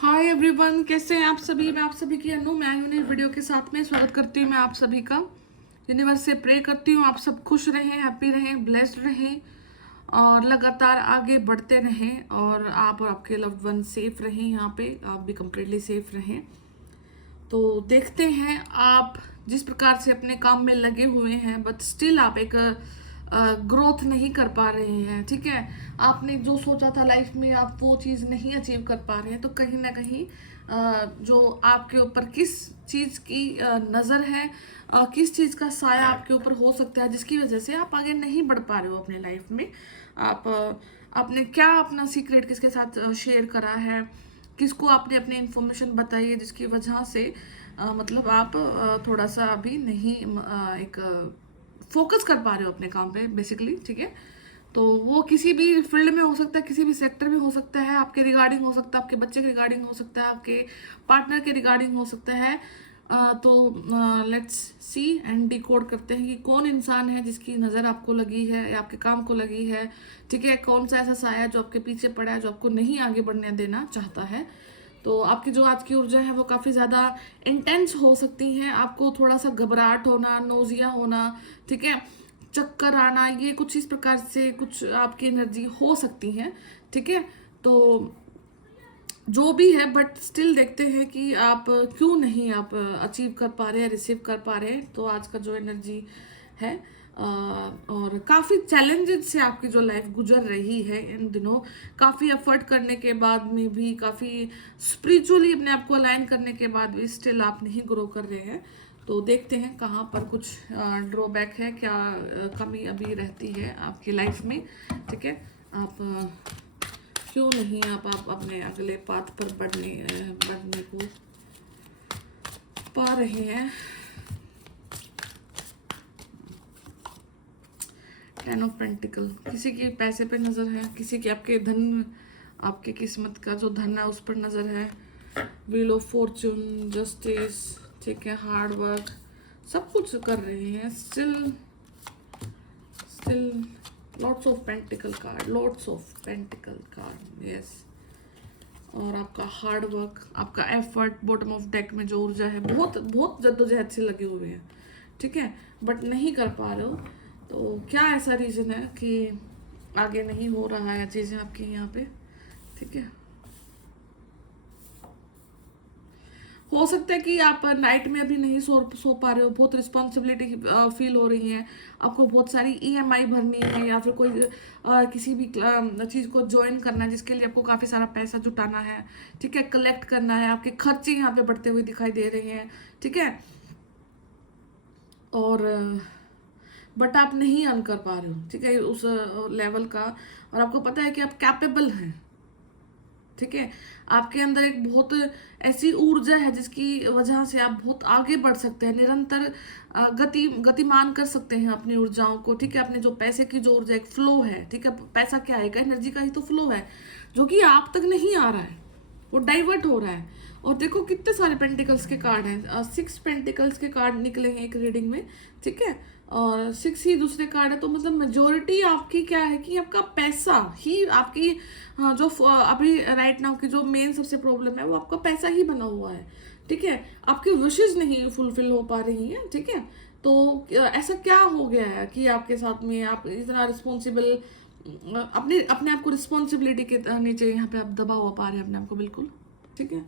Hi everyone, कैसे हैं आप सभी। मैं आप सभी की अनु, मैं आयु नई वीडियो के साथ में स्वागत करती हूँ। मैं आप सभी का यूनिवर्स से प्रे करती हूँ आप सब खुश रहें, हैप्पी रहें, ब्लेस्ड रहें और लगातार आगे बढ़ते रहें और आप और आपके लव्ड वन सेफ रहें। यहाँ पे आप भी कम्प्लीटली सेफ रहें। तो देखते हैं आप जिस प्रकार से अपने काम में लगे हुए हैं, बट स्टिल आप एक ग्रोथ नहीं कर पा रहे हैं। ठीक है, आपने जो सोचा था लाइफ में आप वो चीज़ नहीं अचीव कर पा रहे हैं। तो कहीं ना कहीं जो आपके ऊपर किस चीज़ की नज़र है, किस चीज़ का साया आपके ऊपर हो सकता है जिसकी वजह से आप आगे नहीं बढ़ पा रहे हो अपने लाइफ में। आप आपने क्या अपना सीक्रेट किसके साथ शेयर करा है, किसको आपने अपनी इन्फॉर्मेशन बताई है जिसकी वजह से मतलब आप थोड़ा सा अभी नहीं एक फोकस कर पा रहे हो अपने काम पे बेसिकली। ठीक है, तो वो किसी भी फील्ड में हो सकता है, किसी भी सेक्टर में हो सकता है, आपके रिगार्डिंग हो सकता है, आपके बच्चे के रिगार्डिंग हो सकता है, आपके पार्टनर के रिगार्डिंग हो सकता है। तो लेट्स सी एंड डिकोड करते हैं कि कौन इंसान है जिसकी नज़र आपको लगी है या आपके काम को लगी है। ठीक है, कौन सा ऐसा साया जो आपके पीछे पड़ा है, जो आपको नहीं आगे बढ़ने देना चाहता है। तो आपकी जो आज की ऊर्जा है वो काफ़ी ज़्यादा इंटेंस हो सकती है। आपको थोड़ा सा घबराहट होना, नोजिया होना, ठीक है, चक्कर आना, ये कुछ इस प्रकार से कुछ आपकी एनर्जी हो सकती है। ठीक है, तो जो भी है, बट स्टिल देखते हैं कि आप क्यों नहीं आप अचीव कर पा रहे हैं, रिसीव कर पा रहे हैं। तो आज का जो एनर्जी है और काफ़ी चैलेंजेस से आपकी जो लाइफ गुजर रही है इन दिनों, काफ़ी एफर्ट करने के बाद में भी, काफ़ी स्पिरिचुअली अपने आप को अलाइन करने के बाद भी स्टिल आप नहीं ग्रो कर रहे हैं। तो देखते हैं कहाँ पर कुछ ड्रॉबैक है, क्या कमी अभी रहती है आपकी लाइफ में। ठीक है, आप क्यों नहीं आप अपने अगले पाथ पर बढ़ने को पा रहे हैं। टेन ऑफ पेंटिकल, किसी के पैसे पे नज़र है, किसी के आपके धन, आपकी किस्मत का जो धन है उस पर नज़र है। व्हील ऑफ फॉर्चून, जस्टिस, ठीक है, हार्ड वर्क, सब कुछ कर रहे हैं। Still lots of pentacle card, lots of pentacle card, yes. और आपका हार्ड वर्क, आपका एफर्ट, बॉटम ऑफ डेक में जो ऊर्जा है, बहुत बहुत जद्दोजहद से लगे हुए हैं। ठीक है, बट नहीं कर पा रहे हो। तो क्या ऐसा रीज़न है कि आगे नहीं हो रहा है चीज़ें आपकी यहाँ पे। ठीक है, हो सकता है कि आप नाइट में अभी नहीं सो पा रहे हो, बहुत रिस्पॉन्सिबिलिटी फील हो रही है, आपको बहुत सारी ईएमआई भरनी है या फिर कोई किसी भी चीज़ को ज्वाइन करना है जिसके लिए आपको काफ़ी सारा पैसा जुटाना है। ठीक है, कलेक्ट करना है, आपके खर्चे यहाँ पे बढ़ते हुए दिखाई दे रहे हैं। ठीक है, और बट आप नहीं अर्न कर पा रहे हो, ठीक है, उस लेवल का। और आपको पता है कि आप कैपेबल हैं। ठीक है, आपके अंदर एक बहुत ऐसी ऊर्जा है जिसकी वजह से आप बहुत आगे बढ़ सकते हैं, निरंतर गतिमान कर सकते हैं अपनी ऊर्जाओं को। ठीक है, अपने जो पैसे की जो ऊर्जा, एक फ्लो है। ठीक है, पैसा क्या है, एनर्जी का ही तो फ्लो है जो कि आप तक नहीं आ रहा है, वो डाइवर्ट हो रहा है। और देखो कितने सारे पेंटिकल्स के कार्ड हैं, 6 पेंटिकल्स के कार्ड निकले हैं एक रीडिंग में। ठीक है, और 6 ही दूसरे कार्ड है। तो मतलब मेजोरिटी आपकी क्या है कि आपका पैसा ही आपकी, हाँ, जो अभी राइट नाउ की जो मेन सबसे प्रॉब्लम है वो आपका पैसा ही बना हुआ है। ठीक है, आपकी विशेष नहीं फुलफिल हो पा रही हैं। ठीक है, तो ऐसा क्या हो गया है कि आपके साथ में आप इतना रिस्पॉन्सिबल, अपने अपने आप को रिस्पॉन्सिबिलिटी के नीचे यहाँ पे आप दबा हुआ पा रहे हैं अपने आप को, बिल्कुल। ठीक है,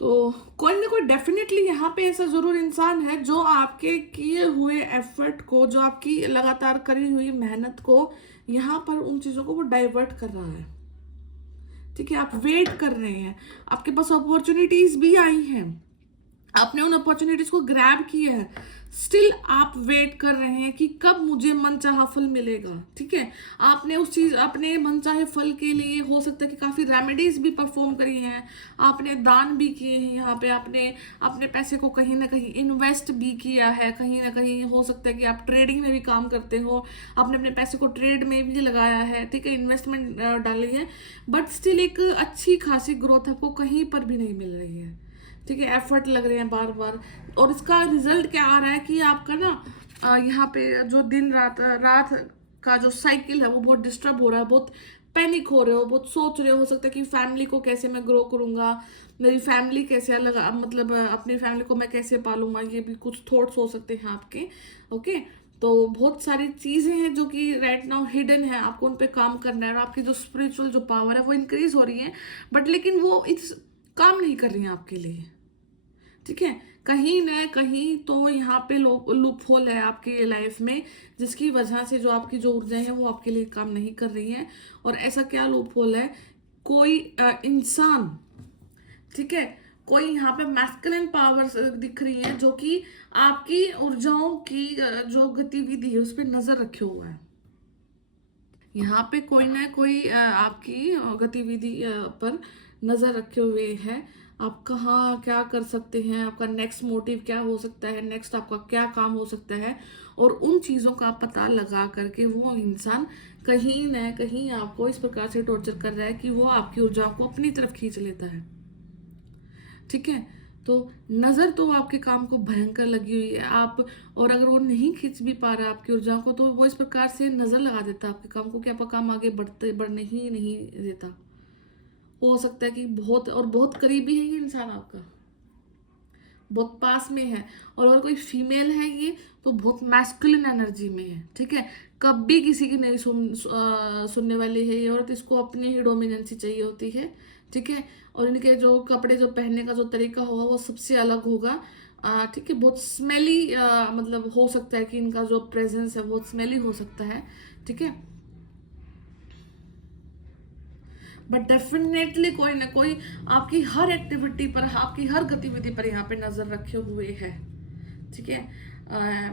तो कोई ना कोई डेफिनेटली यहाँ पे ऐसा जरूर इंसान है जो आपके किए हुए एफर्ट को, जो आपकी लगातार करी हुई मेहनत को, यहाँ पर उन चीज़ों को वो डाइवर्ट कर रहा है। ठीक है, आप वेट कर रहे हैं, आपके पास अपॉर्चुनिटीज भी आई हैं, आपने उन अपॉर्चुनिटीज को ग्रैब किया है, स्टिल आप वेट कर रहे हैं कि कब मुझे मनचाहा फल मिलेगा। ठीक है, आपने उस चीज, अपने मनचाहे फल के लिए हो सकता है कि काफी रेमेडीज भी परफॉर्म करी हैं, आपने दान भी किए हैं, यहाँ पे आपने अपने पैसे को कहीं ना कहीं इन्वेस्ट भी किया है, कहीं ना कहीं हो सकता है कि आप ट्रेडिंग में भी काम करते हो, आपने अपने पैसे को ट्रेड में भी लगाया है। ठीक है, इन्वेस्टमेंट डाली है, बट स्टिल एक अच्छी खासी ग्रोथ आपको कहीं पर भी नहीं मिल रही है। ठीक है, एफर्ट लग रहे हैं बार बार, और इसका रिजल्ट क्या आ रहा है कि आपका ना यहाँ पे जो दिन रात का जो साइकिल है वो बहुत डिस्टर्ब हो रहा है, बहुत पैनिक हो रहे हो, बहुत सोच रहे हो सकता है कि फैमिली को कैसे मैं ग्रो करूंगा, मेरी फैमिली कैसे अलग, मतलब अपनी फैमिली को मैं कैसे पालूंगा, ये भी कुछ थॉट्स हो सकते हैं आपके। ओके, तो बहुत सारी चीजें हैं जो कि राइट नाउ हिडन है, आपको उन पे काम करना है, और आपकी जो स्पिरिचुअल जो पावर है वो इंक्रीज हो रही है, बट लेकिन वो इस काम नहीं कर रही है आपके लिए। ठीक है, कहीं ना कहीं तो यहाँ पे लूप होल है आपकी लाइफ में, जिसकी वजह से जो आपकी जो ऊर्जा है वो आपके लिए काम नहीं कर रही है। और ऐसा क्या लूप होल है, कोई इंसान, ठीक है, कोई यहाँ पे मैस्कुलिन पावर दिख रही है जो कि आपकी ऊर्जाओं की जो गतिविधि है उस पर नजर रखे हुआ है। यहाँ पे कोई ना कोई आपकी गतिविधि पर नजर रखे हुए है, आप कहाँ क्या कर सकते हैं, आपका नेक्स्ट मोटिव क्या हो सकता है, नेक्स्ट आपका क्या काम हो सकता है, और उन चीज़ों का पता लगा करके वो इंसान कहीं ना कहीं आपको इस प्रकार से टॉर्चर कर रहा है कि वो आपकी ऊर्जाओं को अपनी तरफ खींच लेता है। ठीक है, तो नज़र तो आपके काम को भयंकर लगी हुई है आप, और अगर वो नहीं खींच भी पा रहा है आपकी ऊर्जाओं को, तो वो इस प्रकार से नज़र लगा देता है आपके काम को कि आपका काम आगे बढ़ने ही नहीं देता। हो सकता है कि बहुत और बहुत करीबी है ये इंसान आपका, बहुत पास में है, और अगर कोई फीमेल है ये तो बहुत मैस्कुलिन एनर्जी में है। ठीक है, कभी किसी की नहीं सुनने वाली है ये औरत, इसको अपनी ही डोमिनेंसी चाहिए होती है। ठीक है, और इनके जो कपड़े जो पहनने का जो तरीका होगा वो सबसे अलग होगा। ठीक है, बहुत स्मेली, मतलब हो सकता है कि इनका जो प्रेजेंस है वो स्मेली हो सकता है। ठीक है, बट डेफिनेटली कोई ना कोई आपकी हर एक्टिविटी पर, आपकी हर गतिविधि पर यहाँ पे नजर रखे हुए है। ठीक है,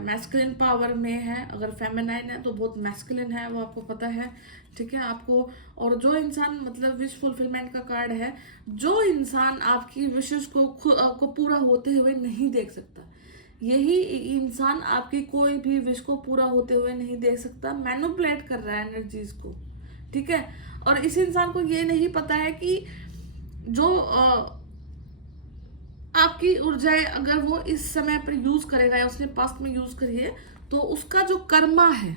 मैस्कुलिन पावर में है, अगर फेमिनाइन है तो बहुत मैस्कुलिन है, वो आपको पता है। ठीक है, आपको, और जो इंसान मतलब विश फुलफिलमेंट का कार्ड है, जो इंसान आपकी विशेष को पूरा होते हुए नहीं देख सकता, यही इंसान आपकी कोई भी विश को पूरा होते हुए नहीं देख सकता, मैनिपुलेट कर रहा है एनर्जीज को। ठीक है, और इस इंसान को ये नहीं पता है कि जो आपकी ऊर्जाएं अगर वो इस समय पर यूज करेगा या उसने पास्ट में यूज करी है, तो उसका जो कर्मा है,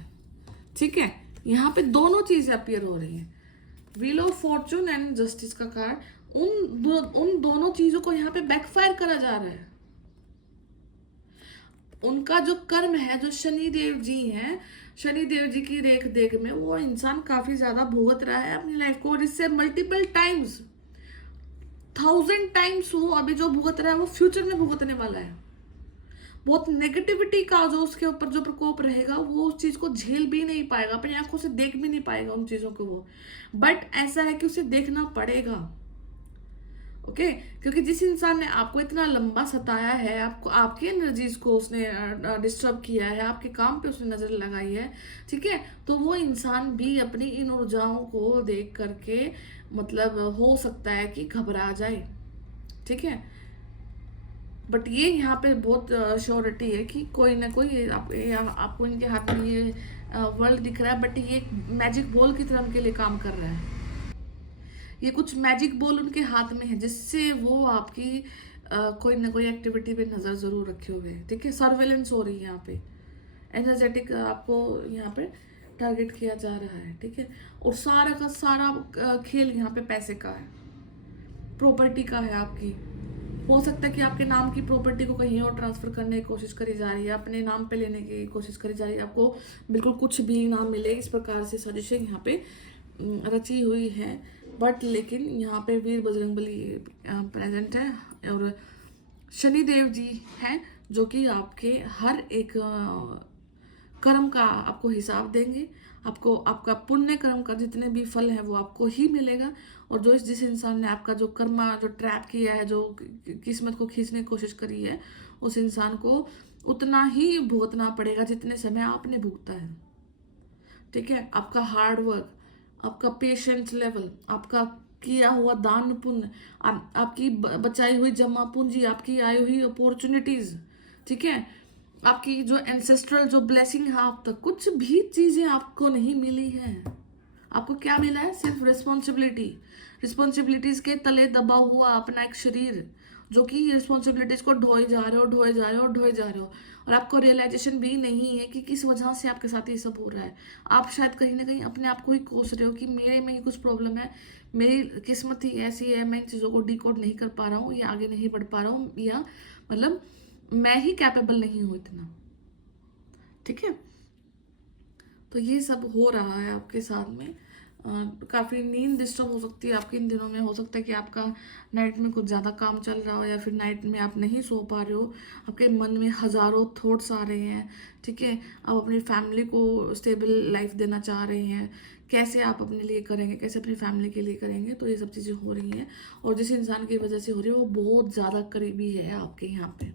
ठीक है, यहाँ पे दोनों चीजें अपीयर हो रही है, wheel of Fortune and justice का कार्ड, उन दोनों चीजों को यहाँ पे बैकफायर करा जा रहा है। उनका जो कर्म है, जो शनि देव जी हैं, शनि देव जी की रेख देख में वो इंसान काफी ज्यादा भुगत रहा है अपनी लाइफ को, और इससे मल्टीपल टाइम्स, 1000 टाइम्स वो अभी जो भुगत रहा है वो फ्यूचर में भुगतने वाला है। बहुत नेगेटिविटी का जो उसके ऊपर जो प्रकोप रहेगा वो उस चीज को झेल भी नहीं पाएगा, अपनी आंखों से देख भी नहीं पाएगा उन चीजों को वो, बट ऐसा है कि उसे देखना पड़ेगा। ओके, क्योंकि जिस इंसान ने आपको इतना लंबा सताया है, आपको आपकी एनर्जीज को उसने डिस्टर्ब किया है, आपके काम पे उसने नजर लगाई है, ठीक है, तो वो इंसान भी अपनी इन ऊर्जाओं को देख करके मतलब हो सकता है कि घबरा जाए। ठीक है, बट ये यहाँ पे बहुत श्योरिटी है कि कोई ना कोई आपको इनके हाथ में ये वर्ल्ड दिख रहा है, बट ये मैजिक बॉल की तरह उनके लिए काम कर रहा है। ये कुछ मैजिक बॉल उनके हाथ में है जिससे वो आपकी कोई ना कोई एक्टिविटी पे नज़र ज़रूर रखे हुए हैं। ठीक है, सर्वेलेंस हो रही है यहाँ पे, एनर्जेटिक आपको यहाँ पे टारगेट किया जा रहा है। ठीक है, और सारा का सारा खेल यहाँ पे पैसे का है, प्रॉपर्टी का है आपकी। हो सकता है कि आपके नाम की प्रॉपर्टी को कहीं और ट्रांसफर करने की कोशिश करी जा रही है, अपने नाम पे लेने की कोशिश करी जा रही है, आपको बिल्कुल कुछ भी ना मिले, इस प्रकार से साजिशें यहाँ पे रची हुई है। बट लेकिन यहाँ पे वीर बजरंगबली प्रेजेंट है, और शनि देव जी हैं जो कि आपके हर एक कर्म का आपको हिसाब देंगे। आपको आपका पुण्य कर्म का जितने भी फल है वो आपको ही मिलेगा, और जो जिस इंसान ने आपका जो कर्मा जो ट्रैप किया है, जो किस्मत को खींचने की कोशिश करी है, उस इंसान को उतना ही भुगतना पड़ेगा जितने समय आपने भुगता है। ठीक है, आपका हार्ड वर्क, आपका पेशेंस लेवल, आपका किया हुआ दान पुण्य, आपकी बचाई हुई जमा पूंजी, आपकी आई हुई अपॉर्चुनिटीज, ठीक है, आपकी जो एंसेस्ट्रल जो ब्लेसिंग है, आप तक कुछ भी चीजें आपको नहीं मिली है। आपको क्या मिला है? सिर्फ रिस्पॉन्सिबिलिटीज के तले दबा हुआ अपना एक शरीर, जो कि रिस्पॉन्सिबिलिटीज को ढोए जा रहे हो, ढोए जा रहे हो, ढोए जा रहे हो, और आपको रियलाइजेशन भी नहीं है कि किस वजह से आपके साथ ये सब हो रहा है। आप शायद कहीं ना कहीं अपने आप को ही कोस रहे हो कि मेरे में ही कुछ प्रॉब्लम है, मेरी किस्मत ही ऐसी है, मैं इन चीज़ों को डिकोड नहीं कर पा रहा हूँ, या आगे नहीं बढ़ पा रहा हूँ, या मतलब मैं ही कैपेबल नहीं हूँ इतना। ठीक है, तो ये सब हो रहा है आपके साथ में। काफ़ी नींद डिस्टर्ब हो सकती है आपकी इन दिनों में। हो सकता है कि आपका नाइट में कुछ ज़्यादा काम चल रहा हो, या फिर नाइट में आप नहीं सो पा रहे हो, आपके मन में हज़ारों थॉट्स आ रहे हैं। ठीक है, आप अपनी फैमिली को स्टेबल लाइफ देना चाह रहे हैं, कैसे आप अपने लिए करेंगे, कैसे अपनी फैमिली के लिए करेंगे, तो ये सब चीज़ें हो रही हैं। और जिस इंसान की वजह से हो रही है वो बहुत ज़्यादा करीबी है आपके यहाँ पे,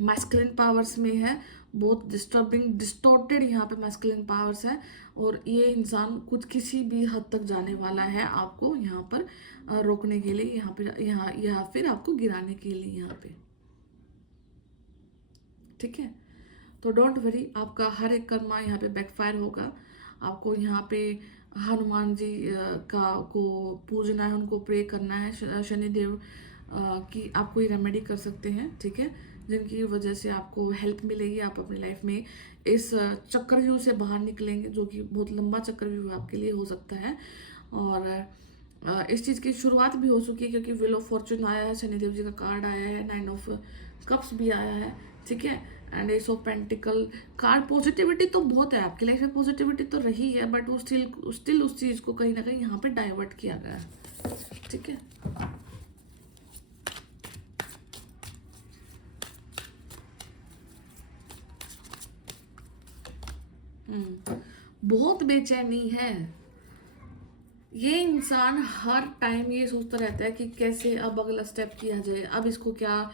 मैस्कुलिन पावर्स में है, बहुत डिस्टर्बिंग डिस्टॉर्टेड यहाँ पे मैस्कुलिन पावर्स है, और ये इंसान कुछ किसी भी हद तक जाने वाला है आपको यहाँ पर रोकने के लिए, यहाँ पे यहाँ या फिर आपको गिराने के लिए यहाँ पे। ठीक है, तो डोंट वरी, आपका हर एक कर्मा यहाँ पे बैकफायर होगा। आपको यहाँ पे हनुमान जी का को पूजना है, उनको प्रे करना है, शनिदेव की आपको ये रेमेडी कर सकते हैं। ठीक है, जिनकी वजह से आपको हेल्प मिलेगी, आप अपनी लाइफ में इस चक्रव्यूह से बाहर निकलेंगे, जो कि बहुत लंबा चक्रव्यूह आपके लिए हो सकता है। और इस चीज़ की शुरुआत भी हो चुकी है, क्योंकि व्हील ऑफ फॉर्चून आया है, शनिदेव जी का कार्ड आया है, 9 ऑफ कप्स भी आया है। ठीक है, and S of pentacle card. Positivity तो बहुत है आपकी लाइफ में, पॉजिटिविटी तो रही है, बट वो स्टिल उस चीज़ को कहीं ना कहीं यहाँ पे डाइवर्ट किया गया है। ठीक है, बहुत बेचैनी है। ये इंसान हर टाइम ये सोचता रहता है कि कैसे अब अगला स्टेप किया जाए, अब इसको क्या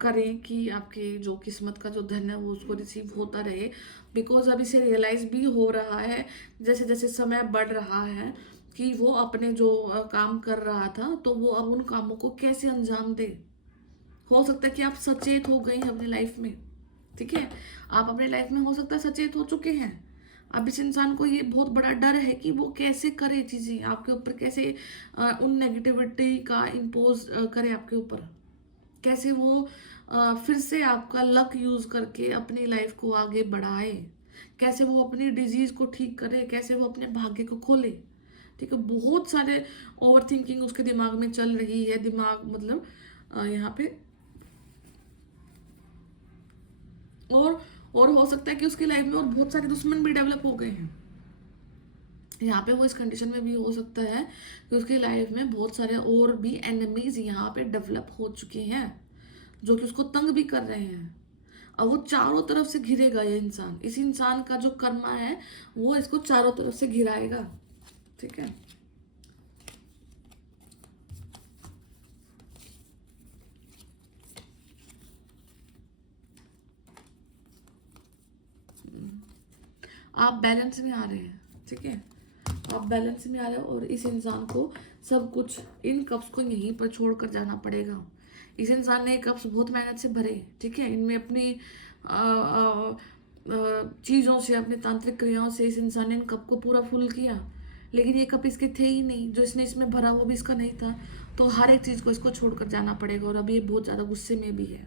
करें कि आपके जो किस्मत का जो धन है वो उसको रिसीव होता रहे। बिकॉज अब इसे रियलाइज भी हो रहा है जैसे जैसे समय बढ़ रहा है कि वो अपने जो काम कर रहा था, तो वो अब उन कामों को कैसे अंजाम दे। हो सकता है कि आप सचेत हो गई हैं अपनी लाइफ में। ठीक है, आप अपने लाइफ में हो सकता है सचेत हो चुके हैं। अब इस इंसान को ये बहुत बड़ा डर है कि वो कैसे करे चीज़ें आपके ऊपर, कैसे उन नेगेटिविटी का इम्पोज करे आपके ऊपर, कैसे वो फिर से आपका लक यूज करके अपनी लाइफ को आगे बढ़ाए, कैसे वो अपनी डिजीज को ठीक करे, कैसे वो अपने भाग्य को खोले। ठीक है, बहुत सारे ओवर थिंकिंग उसके दिमाग में चल रही है। दिमाग मतलब यहाँ पे और हो सकता है कि उसकी लाइफ में और बहुत सारे दुश्मन भी डेवलप हो गए हैं। यहाँ पे वो इस कंडीशन में भी हो सकता है कि उसकी लाइफ में बहुत सारे और भी एनिमीज यहाँ पे डेवलप हो चुके हैं, जो कि उसको तंग भी कर रहे हैं। अब वो चारों तरफ से घिरेगा ये इंसान, इस इंसान का जो कर्मा है वो इसको चारों तरफ से घिराएगा। ठीक है, आप बैलेंस में आ रहे हैं। ठीक है, आप बैलेंस में आ रहे हो, और इस इंसान को सब कुछ इन कप्स को यहीं पर छोड़कर जाना पड़ेगा। इस इंसान ने ये कप्स बहुत मेहनत से भरे। ठीक है, इनमें अपनी चीज़ों से, अपनी तांत्रिक क्रियाओं से इस इंसान ने इन कप को पूरा फुल किया, लेकिन ये कप इसके थे ही नहीं, जो इसने इसमें भरा वो भी इसका नहीं था। तो हर एक चीज़ को इसको छोड़कर जाना पड़ेगा, और अभी ये बहुत ज़्यादा गुस्से में भी है।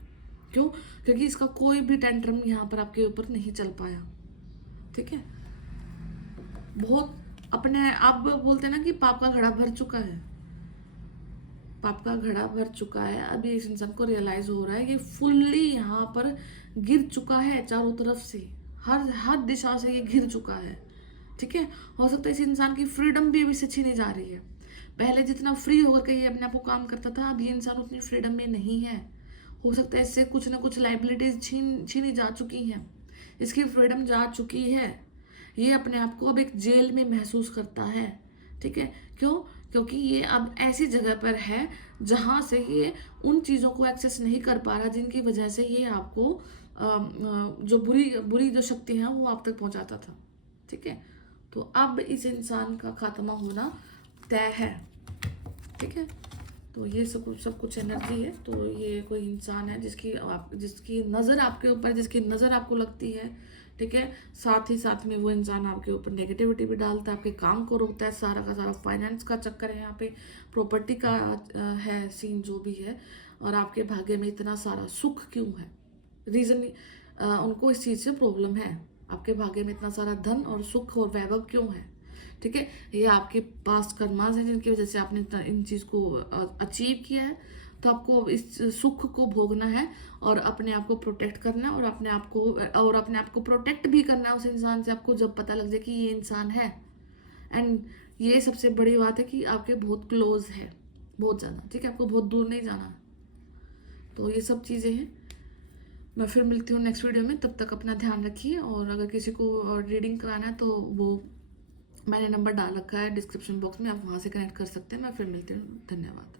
क्यों? क्योंकि इसका कोई भी टेंट्रम यहाँ पर आपके ऊपर नहीं चल पाया। ठीक है, बहुत अपने आप बोलते हैं ना कि पाप का घड़ा भर चुका है, पाप का घड़ा भर चुका है। अभी इस इंसान को रियलाइज हो रहा है कि फुल्ली यहाँ पर गिर चुका है, चारों तरफ से हर दिशा से ये घिर चुका है। ठीक है, हो सकता है इस इंसान की फ्रीडम भी अभी से छीनी जा रही है। पहले जितना फ्री होकर के ये अपने आप को काम करता था, अब ये इंसान उतनी फ्रीडम में नहीं है। हो सकता है इससे कुछ ना कुछ लाइबिलिटीज छीनी जा चुकी हैं, इसकी फ्रीडम जा चुकी है। ये अपने आप को अब एक जेल में महसूस करता है। ठीक है, क्यों? क्योंकि ये अब ऐसी जगह पर है जहाँ से ये उन चीज़ों को एक्सेस नहीं कर पा रहा जिनकी वजह से ये आपको जो बुरी बुरी जो शक्ति है वो आप तक पहुँचाता था। ठीक है, तो अब इस इंसान का खात्मा होना तय है। ठीक है, तो ये सब कुछ एनर्जी है। तो ये कोई इंसान है जिसकी नज़र आपके ऊपर, जिसकी नज़र आपको लगती है, ठीक है। साथ ही साथ में वो इंसान आपके ऊपर नेगेटिविटी भी डालता है, आपके काम को रोकता है, सारा का सारा फाइनेंस का चक्कर है यहाँ पे, प्रॉपर्टी का है सीन जो भी है। और आपके भाग्य में इतना सारा सुख क्यों है? रीज़न उनको इस चीज़ से प्रॉब्लम है। आपके भाग्य में इतना सारा धन और सुख और वैभव क्यों है? ठीक है, ये आपके पास्ट कर्मास हैं जिनकी वजह से आपने इन चीज़ को अचीव किया है। तो आपको इस सुख को भोगना है और अपने आप को प्रोटेक्ट करना है, और अपने आप को प्रोटेक्ट भी करना है उस इंसान से, आपको जब पता लग जाए कि ये इंसान है। एंड ये सबसे बड़ी बात है कि आपके बहुत क्लोज है, बहुत ज़्यादा, ठीक है, आपको बहुत दूर नहीं जाना। तो ये सब चीज़ें हैं। मैं फिर मिलती हूँ नेक्स्ट वीडियो में, तब तक अपना ध्यान रखिए। और अगर किसी को रीडिंग कराना है तो वो मैंने नंबर डाल रखा है डिस्क्रिप्शन बॉक्स में, आप वहाँ से कनेक्ट कर सकते हैं। मैं फिर मिलती हूँ, धन्यवाद।